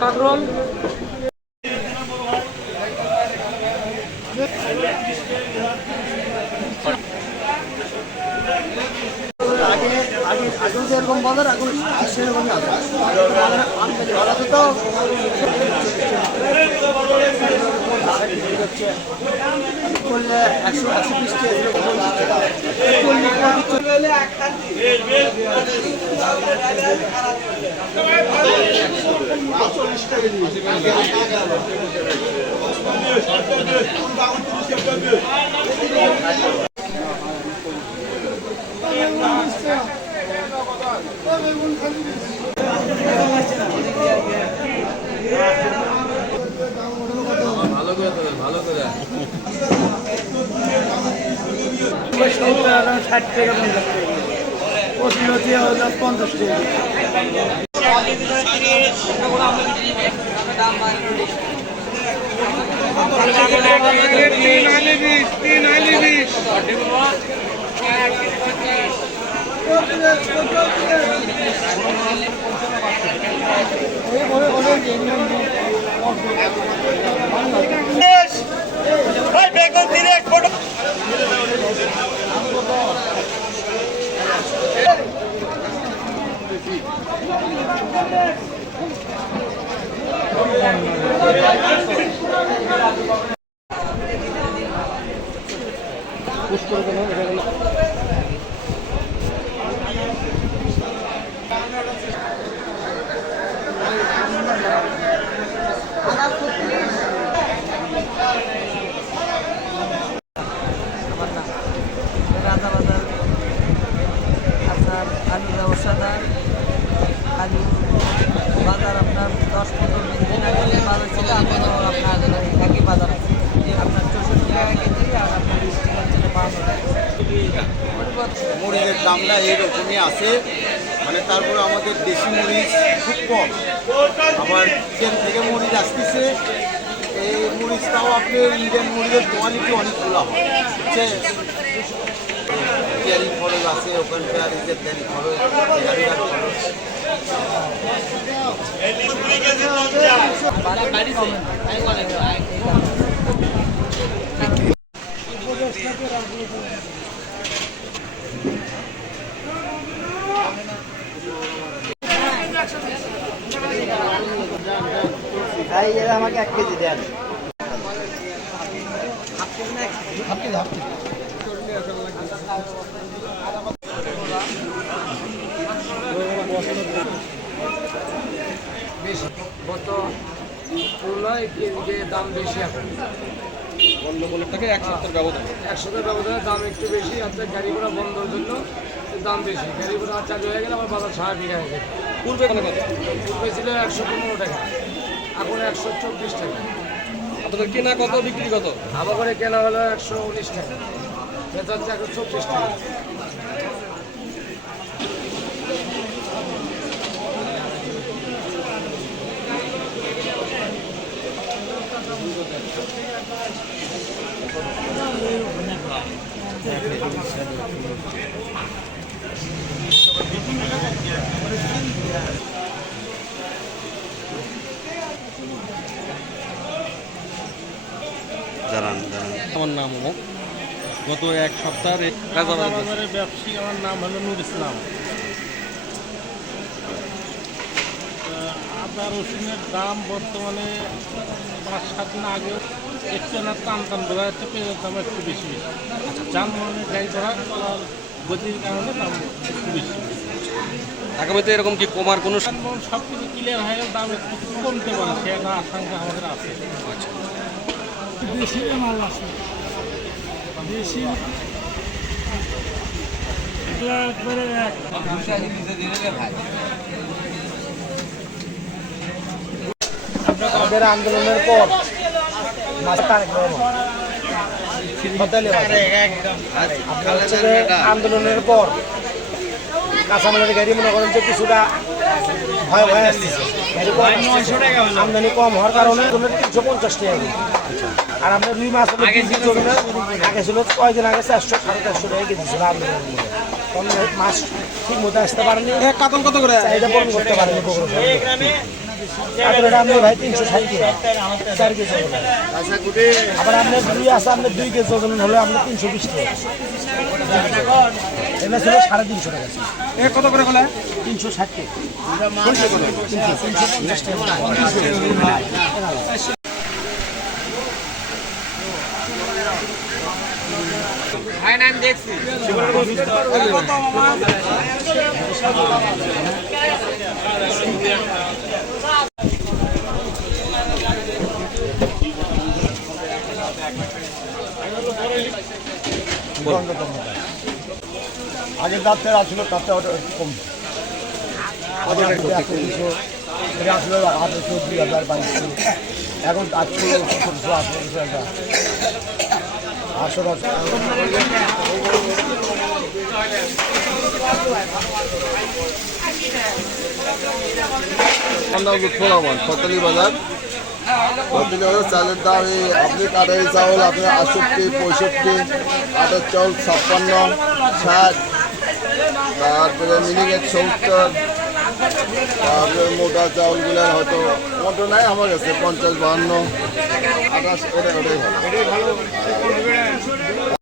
কাকরোল আগে যেরকম বাজার এখন সেরকমই আছে তো করলে 180 ভালো করে 60 টাকা 50 টাকা 50 টাকা আলু ব্যবসাদার আলু বাজার আপনার 10-15 দিন আগে যে বাজার ছিল এখনও আপনার একই বাজার আছে আপনার 64 টাকা কেজি আর আপনার 20 টাকা ছিল 52 টাকা। মরিচের দামটা এইরকমই আছে মানে তারপরে আমাদের দেশি মরিচ খুব কম আবার ট্রেন থেকে মরিচ আসতেছে এই মরিচটাও আপনার ইন্ডিয়ান মরিচের কোয়ালিটি অনেকগুলো হয় ক্যারি খরচ আছে ওখানকার তেল খরচ গাড়ির খরচ ভাই এরা আমাকে 1 কেজি দেন হাফ কেজি গত তুলনায় কেজিতে দাম বেশি এখন গন্ডগোলের থেকে 1 সপ্তাহের ব্যবধান 1 সপ্তাহের ব্যবধানে দাম একটু বেশি আপনার গাড়ি ঘোড়া বন্ধর জন্য দাম বেশি গাড়ি ঘোড়া চালু হয়ে গেলে আমার বাজার স্বাভাবিক হয়ে গেছে পূর্বে কত পূর্বে ছিল 115 টাকা এখন 124 টাকা আপনাদের কেনা কত বিক্রি কত আমার করে কেনা হলো 119 টাকা বেচা হচ্ছে 124 টাকা আমার নাম গত 1 সপ্তাহের বাজারের ব্যবসায়ী আমার নাম হলো নুর ইসলাম। আদা রসুনের দাম বর্তমানে 5-7 দিন আগে একটু না টান বোঝা যাচ্ছে পেঁয়াজের দাম একটু বেশি যানবাহনের গাড়ি ঘোড়া গতির কারণে দাম একটু বেশি। আগামীতে এরকম কি কমার কোনো যানবাহন সব কিছু ক্লিয়ার হয়ে গেলে দাম একটু কমতে পারে সে একটা আশঙ্কা আমাদের আছে। দেশি মাল আছে দেশি একবারে আমাদের আন্দোলনের পর আন্দোলনের পর কাঁচামালের গাড়ি মনে করেন যে কিছুটা ভয় ভয় আসতেছে আমদানি কম হওয়ার কারণে 350 টাকা কেজি। আর আপনার রুই মাছ হলো আগে ছিল কয়েকদিন আগে 400 450 টাকা কেজি ছিল আমদানি কারণ মাছ ঠিক মতো আসতে পারেনি কাতল কত করে? চাহিদা পূরণ করতে পারেনি কাতলটা আপনার ভাই 360 টাকা 4 কেজি ওজন। আবার আপনার রুই আছে আপনার 2 কেজি ওজন হলে আপনার 320 টাকা এটা ছিল 350 টাকা ছিল। কত করে বলে? 360 টাকা। আগের দাঁত থেকে আসলে তারটা কম আসলে 800 2000 2200 এখন 800 ফতলি বাজার চালের দাম এই আপনি কাটারি চাউল আপনার 68 65 আটার চাউল 56 60 তারপরে মিনিকেট 70 তারপরে মোটা চাউলগুলো হয়তো মোটো নাই আমার কাছে 50 52 28 ওটাই ভালো